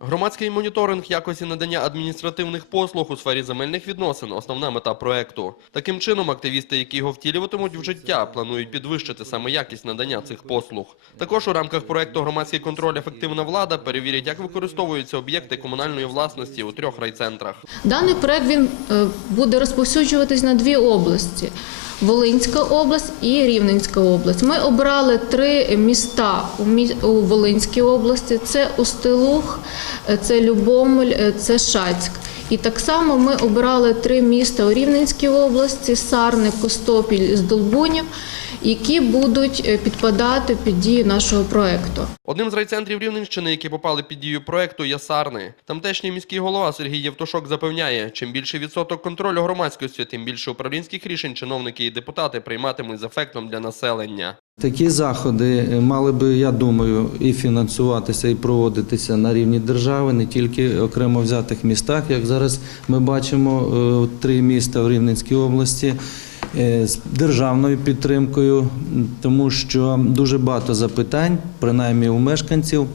Громадський моніторинг якості надання адміністративних послуг у сфері земельних відносин – основна мета проекту. Таким чином, активісти, які його втілюватимуть в життя, планують підвищити саме якість надання цих послуг. Також у рамках проекту «Громадський контроль. Ефективна влада» перевірять, як використовуються об'єкти комунальної власності у трьох райцентрах. Даний проект він е, буде розповсюджуватись на дві області: Волинська область і Рівненська область. Ми обрали три міста у Волинській області: це Устилух, це Любомель, е, це Шацьк. І так само ми обрали три міста у Рівненській області: Сарни, Костопіль, Здолбунів, які будуть е, підпадати під дію нашого проекту. Одним з райцентрів Рівненщини, які попали під дію проекту, є Сарни. Тамтешній міський голова Сергій Євтушок запевняє, чим більший відсоток контролю громадськості, тим більше управлінських рішень чиновники і депутати прийматимуть з ефектом для населення. Такі заходи е, мали би, я думаю, і фінансуватися, і проводитися на рівні держави, не тільки окремо взятих містах. Як зараз ми бачимо, е, три міста в Рівненській області з державною підтримкою, тому що дуже багато запитань, принаймні у мешканців.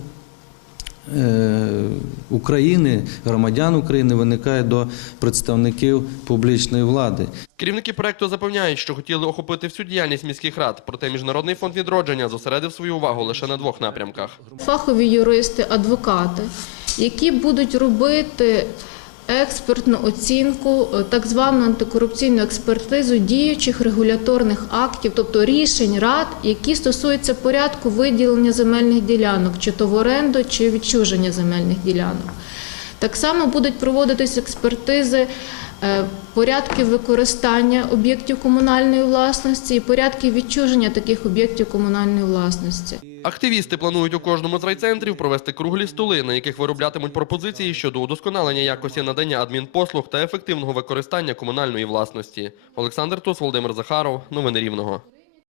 е, України, громадян України виникає до представників публічної влади. Керівники проекту запевняють, що хотіли охопити всю діяльність міських рад, проте Міжнародний фонд відродження зосередив свою увагу лише на двох напрямках. фахові юристи, адвокати, які будуть робити експертну оцінку, е, так звану антикорупційну експертизу діючих регуляторних актів, тобто рішень рад, які стосуються порядку виділення земельних ділянок, чи то в оренду, чи відчуження земельних ділянок. Так само будуть проводитись експертизи е, порядків використання об'єктів комунальної власності і порядків відчуження таких об'єктів комунальної власності. Активісти планують у кожному з райцентрів провести круглі столи, на яких вироблятимуть пропозиції щодо удосконалення якості надання адмінпослуг та ефективного використання комунальної власності. Олександр Тус, Володимир Захаров. Новини Рівного.